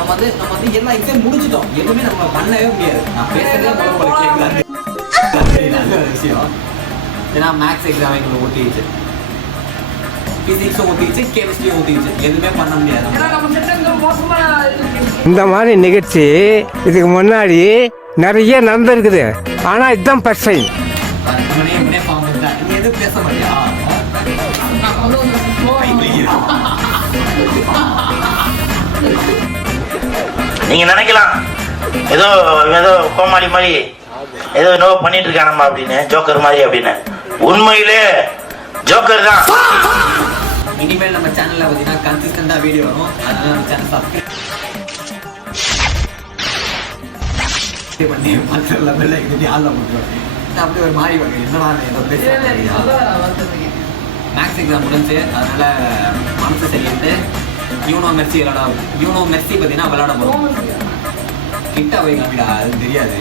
நம்ம வந்து எல்லா எக்ஸாம் முடிச்சிட்டோம், எதுவுமே நம்ம பண்ணவே முடியாது. நான் பேசுறதே விஷயம். ஏன்னா மேக்ஸ் எக்ஸாம் எங்களுக்கு ஊற்றிச்சு, பிசிக்ஸும் ஊற்றிச்சு, கெமிஸ்ட்ரியும் ஊற்றிச்சு, எதுவுமே பண்ண முடியாது. இந்த மாதிரி நிகழ்ச்சி இதுக்கு முன்னாடி நிறைய நடந்திருக்குது. ஆனால் இதுதான் ஃபர்ஸ்ட் டைம். நீ எதுவும் பேச மாட்டியா? நீங்க நினைக்கலாம் ஏதோ ஏதோ கோமாளி மாதிரி ஏதோ என்னவோ பண்ணிட்டு இருக்கானம்மா அப்படின்னு, ஜோக்கர் மாதிரி அப்படின்னு. உண்மையிலே ஜோக்கர் தான். இனிமேல் நம்ம சேனல்ல பார்த்தீங்கன்னா கன்சிஸ்டண்டா வீடியோ வரும். அதனால நம்ம சேனல் சப்ஸ்கிரைப் பண்ணி பக்கத்துல பெல் ஐக்கனை ஆல்ல போட்டுருவாங்க. அப்படி ஒரு மாதிரி வரும். என்னடா ஏதோ பேசுறீங்க. மேக்ஸ் எக்ஸாம் முடிஞ்சு, அதனால மனசு சரியிட்டு யூனோ மெர்சி விளையாட, யூனோ மெர்சி பார்த்தீங்கன்னா விளையாட போகிறோம். கிட்ட போய் காமிடா, அது தெரியாது.